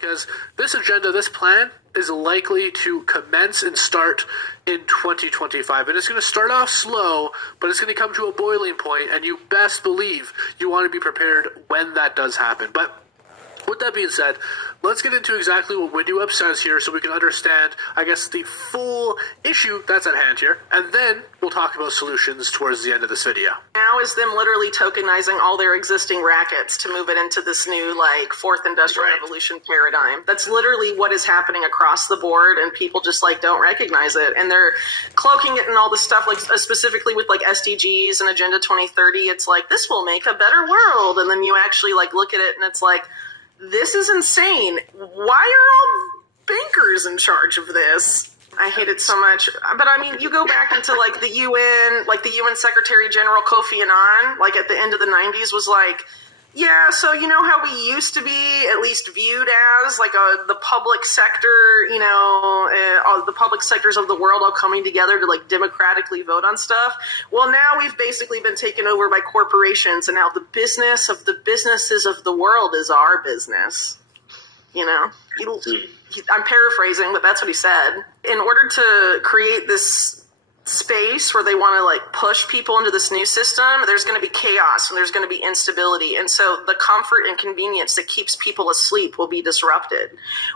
because this agenda, this plan, is likely to commence and start in 2025. And it's going to start off slow, but it's going to come to a boiling point, and you best believe you want to be prepared when that does happen. But with that being said, let's get into exactly what Windy Web says here so we can understand, I guess, the full issue that's at hand here, and then we'll talk about solutions towards the end of this video. Now is them literally tokenizing all their existing rackets to move it into this new, like, fourth industrial revolution paradigm. That's literally what is happening across the board, and people just, like, don't recognize it. And they're cloaking it in all this stuff, like, specifically with, like, SDGs and Agenda 2030. It's like, this will make a better world. And then you actually, like, look at it, and it's like, this is insane. Why are all bankers in charge of this? I hate it so much. But I mean, you go back into like the UN Secretary General Kofi Annan, like at the end of the 90s was like, yeah, so you know how we used to be at least viewed as like the public sector, the public sectors of the world all coming together to like democratically vote on stuff. Well, now we've basically been taken over by corporations, and now the business of the businesses of the world is our business. I'm paraphrasing, but that's what he said. In order to create this space where they want to like push people into this new system, there's going to be chaos and there's going to be instability, and so the comfort and convenience that keeps people asleep will be disrupted.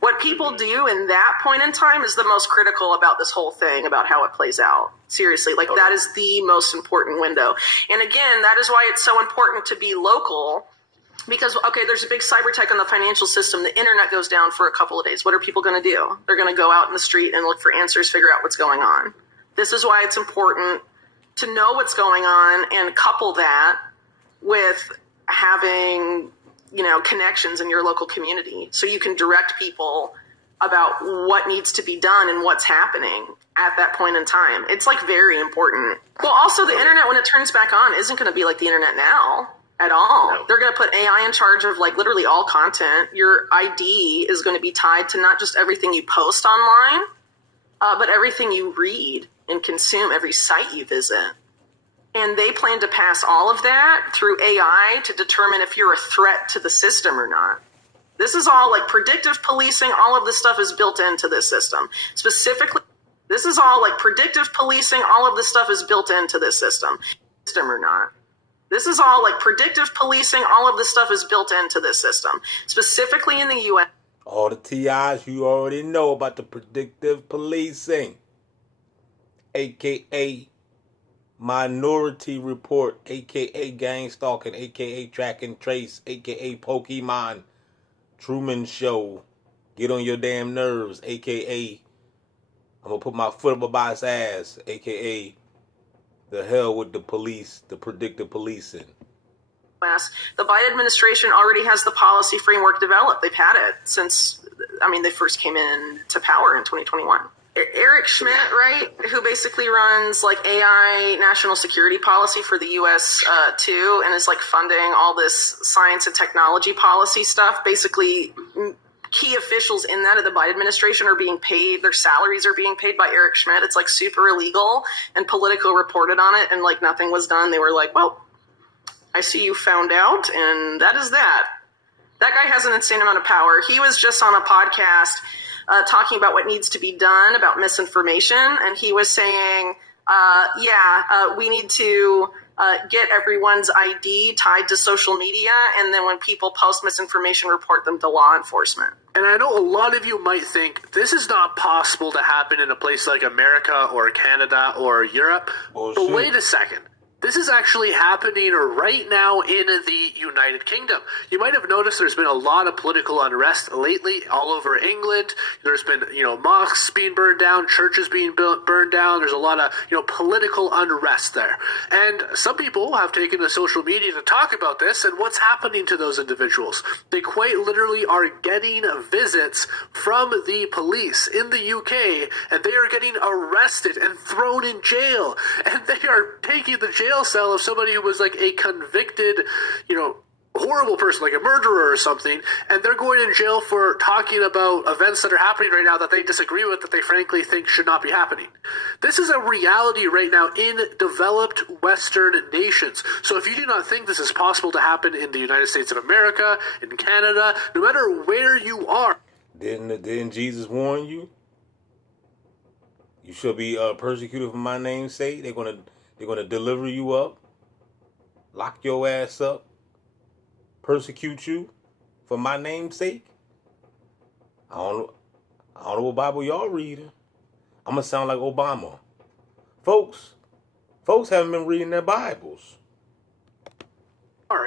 What people do in that point in time is the most critical about this whole thing, about how it plays out. Seriously, like that is the most important window. And again, that is why it's so important to be local. Because, okay, there's a big cyber tech on the financial system. The internet goes down for a couple of days. What are people going to do? They're going to go out in the street and look for answers, figure out what's going on. This is why it's important to know what's going on and couple that with having, connections in your local community so you can direct people about what needs to be done and what's happening at that point in time. It's like very important. Well, also the internet, when it turns back on, isn't going to be like the internet now. At all. No. They're going to put AI in charge of like literally all content. Your ID is going to be tied to not just everything you post online, but everything you read and consume, every site you visit. And they plan to pass all of that through AI to determine if you're a threat to the system or not. This is all like predictive policing. All of this stuff is built into this system. Specifically, this is all like predictive policing. All of this stuff is built into this system or not. This is all like predictive policing. All of this stuff is built into this system, specifically in the U.S. All the TIs you already know about the predictive policing, a.k.a. Minority Report, a.k.a. gang stalking, a.k.a. track and trace, a.k.a. Pokemon, Truman Show, get on your damn nerves, a.k.a. I'm going to put my foot up about his ass, a.k.a. the hell with the police, the predictive policing. The Biden administration already has the policy framework developed. They've had it since, they first came into power in 2021. Eric Schmidt, right, who basically runs like AI national security policy for the U.S. Too, and is like funding all this science and technology policy stuff. Basically, key officials in that of the Biden administration are being paid, their salaries are being paid by Eric Schmidt. It's like super illegal, and Politico reported on it, and like nothing was done. They were like, well, I see you found out, and that is that. That guy has an insane amount of power. He was just on a podcast talking about what needs to be done about misinformation, and he was saying, we need to get everyone's ID tied to social media, and then when people post misinformation, report them to law enforcement. And I know a lot of you might think this is not possible to happen in a place like America or Canada or Europe. But wait a second. This is actually happening right now in the United Kingdom. You might have noticed there's been a lot of political unrest lately all over England. There's been, mosques being burned down, churches being burned down. There's a lot of, political unrest there. And some people have taken to social media to talk about this and what's happening to those individuals. They quite literally are getting visits from the police in the UK, and they are getting arrested and thrown in jail. And they are taking the jail cell of somebody who was like a convicted, horrible person, like a murderer or something, and they're going in jail for talking about events that are happening right now that they disagree with, that they frankly think should not be happening. This is a reality right now in developed Western nations. So if you do not think this is possible to happen in the United States of America, in Canada, no matter where you are, Didn't Jesus warn you? You shall be persecuted for my name's sake. They're gonna deliver you up, lock your ass up, persecute you for my name's sake. I don't know what Bible y'all reading. I'm gonna sound like Obama. Folks haven't been reading their Bibles.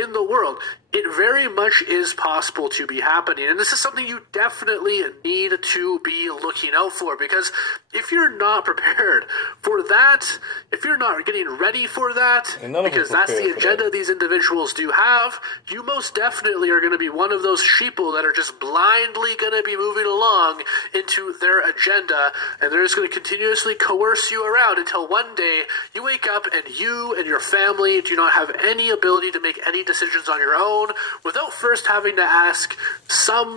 In the world, it very much is possible to be happening. And this is something you definitely need to be looking out for, because if you're not prepared for that, if you're not getting ready for that, because that's the agenda these individuals do have, you most definitely are going to be one of those sheeple that are just blindly going to be moving along into their agenda, and they're just going to continuously coerce you around until one day you wake up and you and your family do not have any ability to make any decisions on your own without first having to ask some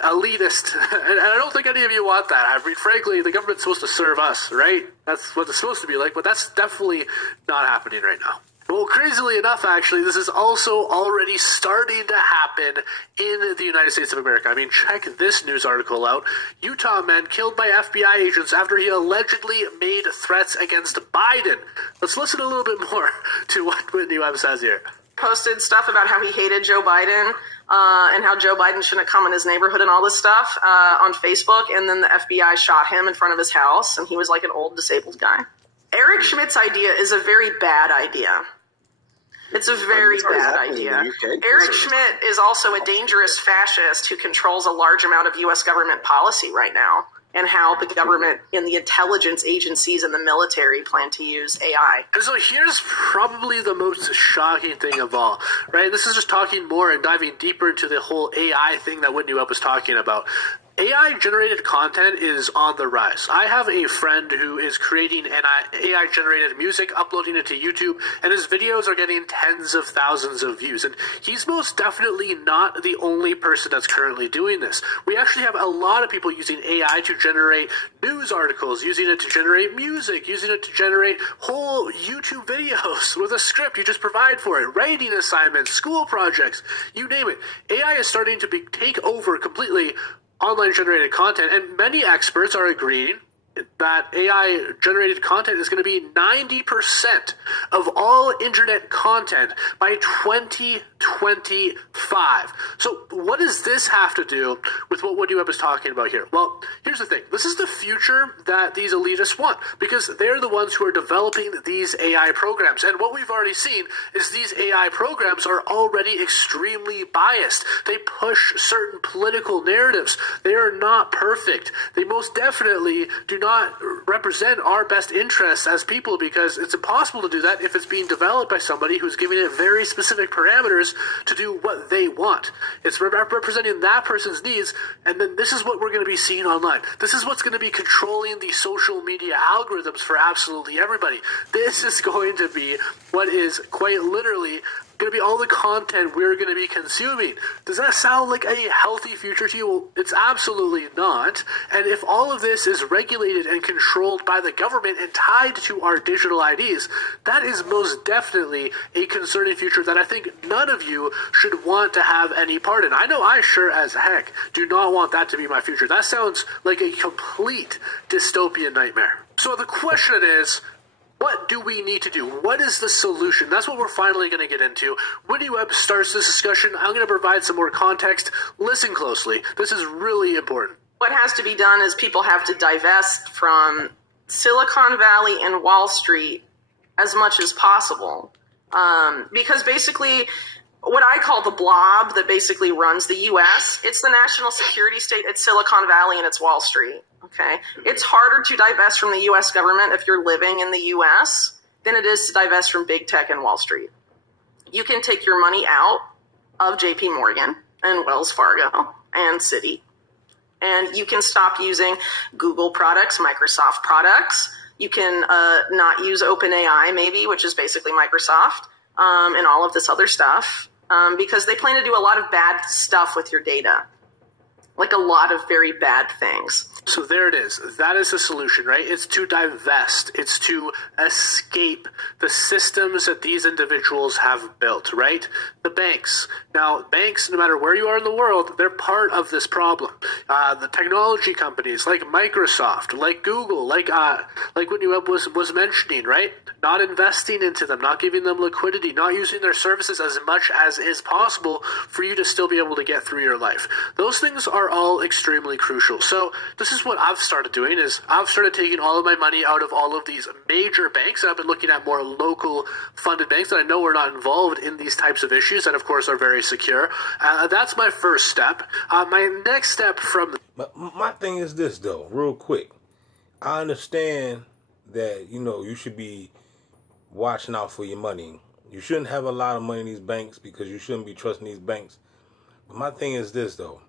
elitist. And I don't think any of you want that. I mean, frankly, the government's supposed to serve us, right? That's what it's supposed to be like, but that's definitely not happening right now. Well, crazily enough, actually, this is also already starting to happen in the United States of America. I mean, check this news article out. Utah man killed by FBI agents after he allegedly made threats against Biden. Let's listen a little bit more to what Whitney Webb says here. Posted stuff about how he hated Joe Biden and how Joe Biden shouldn't come in his neighborhood and all this stuff on Facebook. And then the FBI shot him in front of his house, and he was like an old disabled guy. Eric Schmidt's idea is a very bad idea. It's a very bad idea. Eric Schmidt is also a dangerous fascist who controls a large amount of U.S. government policy right now, and how the government and the intelligence agencies and the military plan to use AI. And so here's probably the most shocking thing of all, right? This is just talking more and diving deeper into the whole AI thing that Whitney Webb was talking about. AI-generated content is on the rise. I have a friend who is creating AI-generated music, uploading it to YouTube, and his videos are getting tens of thousands of views. And he's most definitely not the only person that's currently doing this. We actually have a lot of people using AI to generate news articles, using it to generate music, using it to generate whole YouTube videos with a script you just provide for it, writing assignments, school projects, you name it. AI is starting to take over completely online generated content, and many experts are agreeing that AI generated content is going to be 90% of all internet content by 2025. So what does this have to do with what Whitney Webb is talking about here? Well, here's the thing. This is the future that these elitists want, because they're the ones who are developing these AI programs. And what we've already seen is these AI programs are already extremely biased. They push certain political narratives. They are not perfect. They most definitely do not represent our best interests as people, because it's impossible to do that if it's being developed by somebody who's giving it very specific parameters to do what they want. It's representing that person's needs, and then this is what we're going to be seeing online. This is what's going to be controlling the social media algorithms for absolutely everybody. This is going to be what is quite literally going to be all the content we're going to be consuming. Does that sound like a healthy future to you? Well, it's absolutely not. And if all of this is regulated and controlled by the government and tied to our digital IDs, that is most definitely a concerning future that I think none of you should want to have any part in. I know I sure as heck do not want that to be my future. That sounds like a complete dystopian nightmare. So the question is, what do we need to do? What is the solution? That's what we're finally going to get into. Whitney Webb starts this discussion. I'm going to provide some more context. Listen closely. This is really important. What has to be done is people have to divest from Silicon Valley and Wall Street as much as possible. Because basically, what I call the blob that basically runs the U.S., it's the national security state, it's Silicon Valley, and it's Wall Street. Okay, it's harder to divest from the U.S. government if you're living in the U.S. than it is to divest from big tech and Wall Street. You can take your money out of J.P. Morgan and Wells Fargo and Citi, and you can stop using Google products, Microsoft products. You can not use OpenAI, maybe, which is basically Microsoft, and all of this other stuff, because they plan to do a lot of bad stuff with your data, like a lot of very bad things. So there it is. That is the solution, right? It's to divest. It's to escape the systems that these individuals have built, right? The banks. Now, banks, no matter where you are in the world, they're part of this problem. The technology companies like Microsoft, like Google, like what you was mentioning, right? Not investing into them, not giving them liquidity, not using their services as much as is possible for you to still be able to get through your life. Those things are all extremely crucial. So this is what I've started doing is I've started taking all of my money out of all of these major banks, and I've been looking at more local funded banks that I know are not involved in these types of issues and of course are very secure. That's my first step. My next step from my thing is this though, real quick. I understand that, you should be watching out for your money. You shouldn't have a lot of money in these banks because you shouldn't be trusting these banks. But my thing is this though.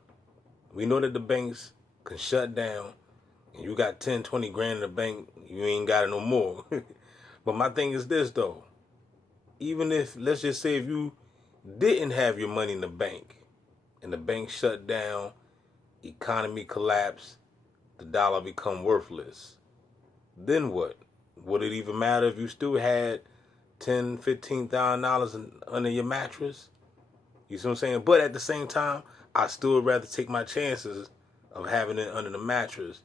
We know that the banks can shut down and you got 10, 20 grand in the bank, you ain't got it no more. But my thing is this though. Even if, let's just say if you didn't have your money in the bank and the bank shut down, economy collapsed, the dollar become worthless, then what? Would it even matter if you still had $10,000, $15,000 under your mattress? You see what I'm saying? But at the same time, I still would rather take my chances of having it under the mattress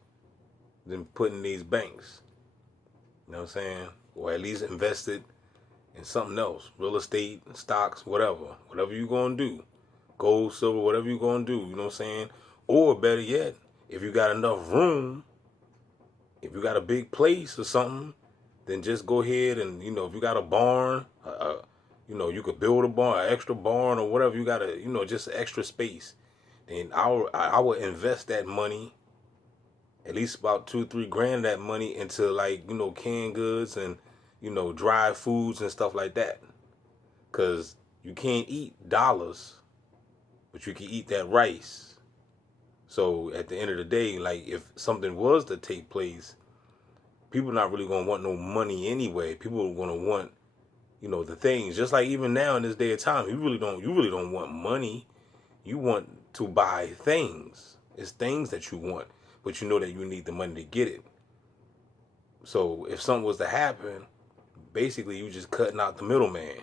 than putting these banks. You know what I'm saying? Or at least invested in something else. Real estate, stocks, whatever. Whatever you're going to do. Gold, silver, whatever you're going to do. You know what I'm saying? Or better yet, if you got enough room, if you got a big place or something, then just go ahead and, if you got a barn, you could build a barn, an extra barn or whatever. You got just extra space. Then I would invest that money, at least about $2-3 grand of that money into canned goods and, dry foods and stuff like that. Because you can't eat dollars, but you can eat that rice. So at the end of the day, if something was to take place, people not really going to want no money anyway. People are going to want, the things. Just like even now in this day of time, you really don't want money. You want to buy things. It's things that you want, but you know that you need the money to get it. So if something was to happen, basically you just cutting out the middleman.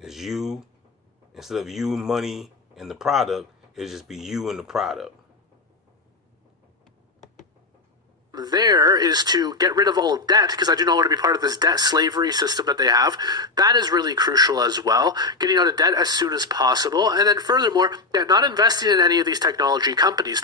It's you, instead of you, money, and the product, it'll just be you and the product. There is to get rid of all debt, because I do not want to be part of this debt slavery system that they have. That is really crucial as well. Getting out of debt as soon as possible. And then furthermore, not investing in any of these technology companies.